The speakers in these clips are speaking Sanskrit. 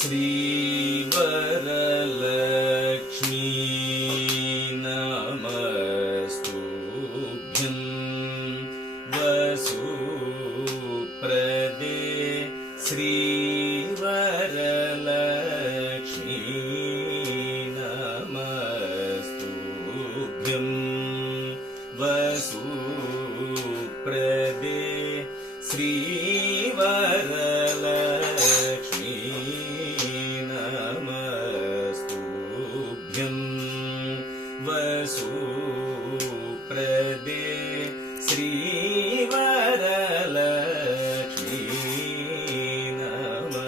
श्रीवरलक्ष्मी नमस्तुभ्यं वसुप्रदे श्रीवरलक्ष्मी नमस्तुभ्यं वसुप्रदे श्रीवरलक्ष्मी नमस्तुभ्यं वसुप्रदे श्रीवरलक्ष्मी नमस्तुभ्यं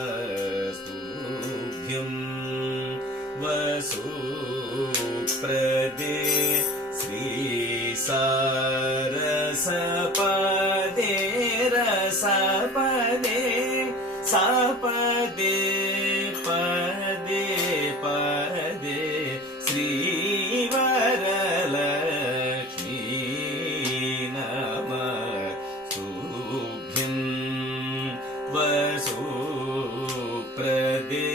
वसुप्रदे श्रीसारसपदे रसपदे सपदे पदे पदे श्रीवरलक्ष्मी नमस्तुभ्यं वसुप्रदे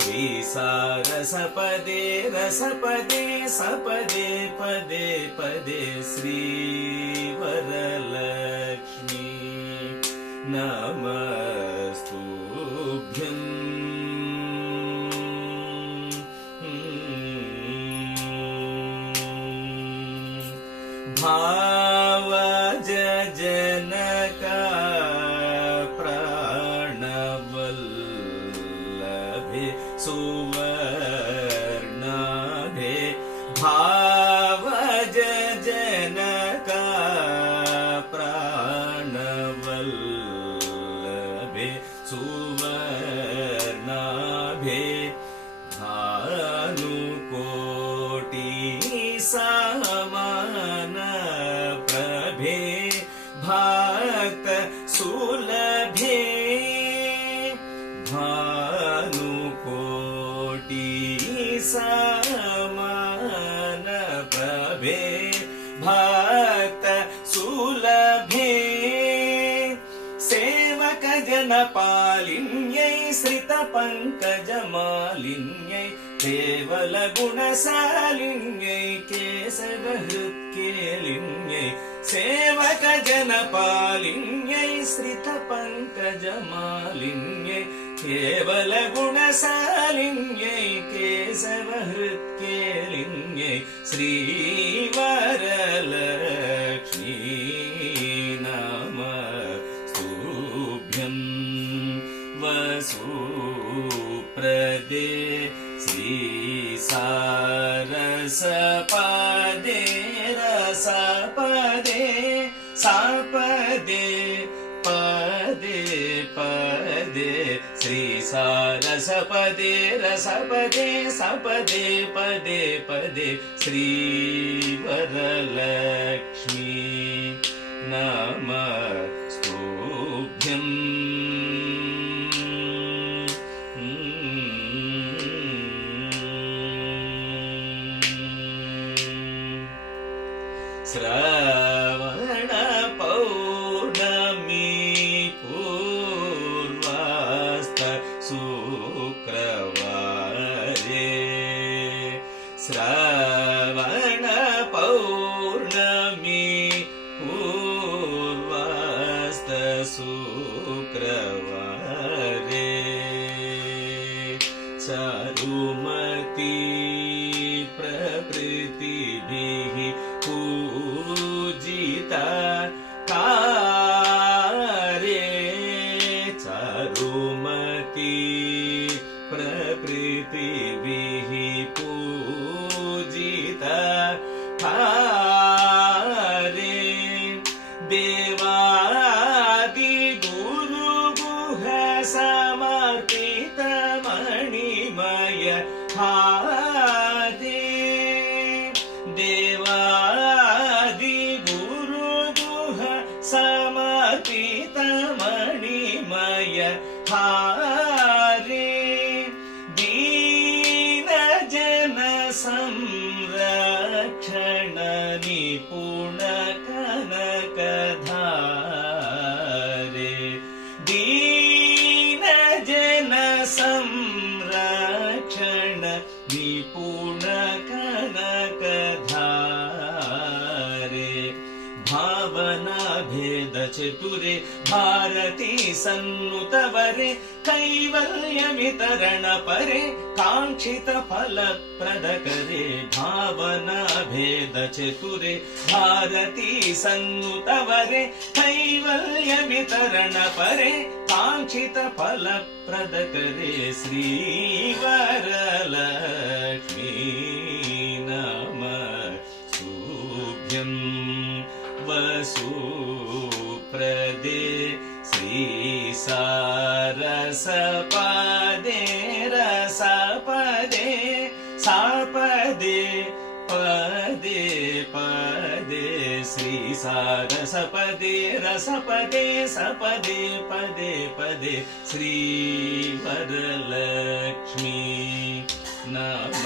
श्रीसारसपदे रसपदे सपदे पदे पदे श्रीवरलक्ष्मी नमस्तुभ्यं भावजनका प्राणवल्लभे सुवर्णाभे भावजनका प्राणवल्लभे सुवर्णाभे भानुकोटि समान प्रभे भक्त सुलभे भानुकोटि समान प्रभे भक्त सुलभे सेवक जनपालिन्यै श्रितपङ्कजमालिन्यै केवल गुणशालिन्यै केशवहृत्केलिन्यै सेवक जनपालिन्यै श्रितपङ्कजमालिन्यै केवल गुणशालिन्यै केशवहृत्केलिन्यै श्रीवरलक्ष्मी नमस्तुभ्यं वसुप्रदे श्रीसारसपदे रसपदे सपदे पदे पदे श्रीसारसपदे रसपदे सपदे पदे पदे श्रीवरलक्ष्मी नमस्तुभ्यं श्रावण पौर्णमी पूर्वास्त शुक्रवारे श्रावण पौर्णमी पूर्वास्त शुक्रवारे चारुमती प्रभृतिभिः पूजिता कारे चारुमती प्रभृतिभिः पूजिता कारे देवादि गुरुगुह समर्पित मणिमय हादे देवादि गुरुगुह समर्पित मणिमय हारे दीन जन संरक्षण निपुण कनकधारे दीन जन संरक्षण चतुरे भारती सन्नुतवरे कैवल्यवितरण परे काङ्क्षित फलप्रदकरे भावना भेद चतुरे भारती सन्नुतवरे कैवल्यवितरण परे काङ्क्षित फलप्रदकरे श्रीवरलक्ष्मी नमस्तुभ्यं वसुप्रदे श्रीसारसपदे रसपदे सापदे पदे पदे श्रीसारसपदे रसपदे सपदे पदे पदे श्रीवरलक्ष्मी नमः।